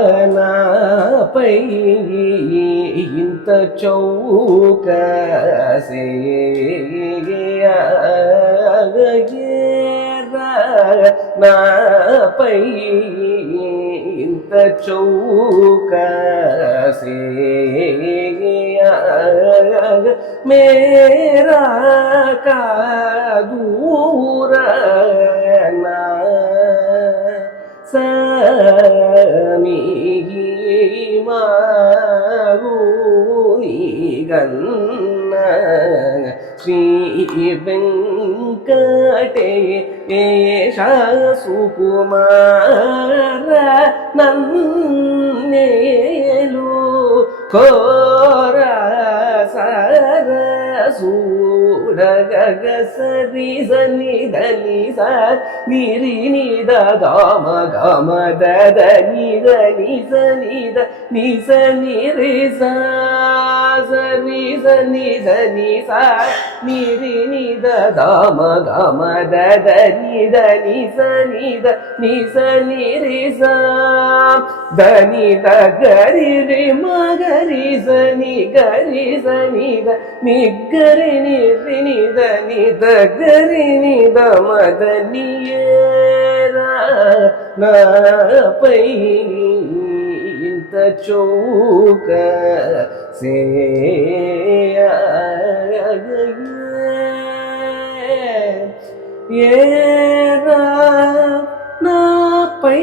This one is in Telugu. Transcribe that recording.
నాపై ఇంత నాపై ఇంత మేరా కా దూర నా సమి మారుని గన్న శ్రీ వెంకటేశ సుకుమార నన్నేలు కోర సూడగ సరి సని ధని స నిరి నిద గమ గమ దద నిద నిస నిద నిస నిరి సరి సని ధని స నిరి నిద గమ గమ దద నిద నిస నిద నిస నిరి స ధని ద గరి రి మగరి సని గరి సని ద నిగ్గరి నిరి నిద నిద గరి నిద మదనియేరా నాపై ఇంత చౌక ఏరా నాపై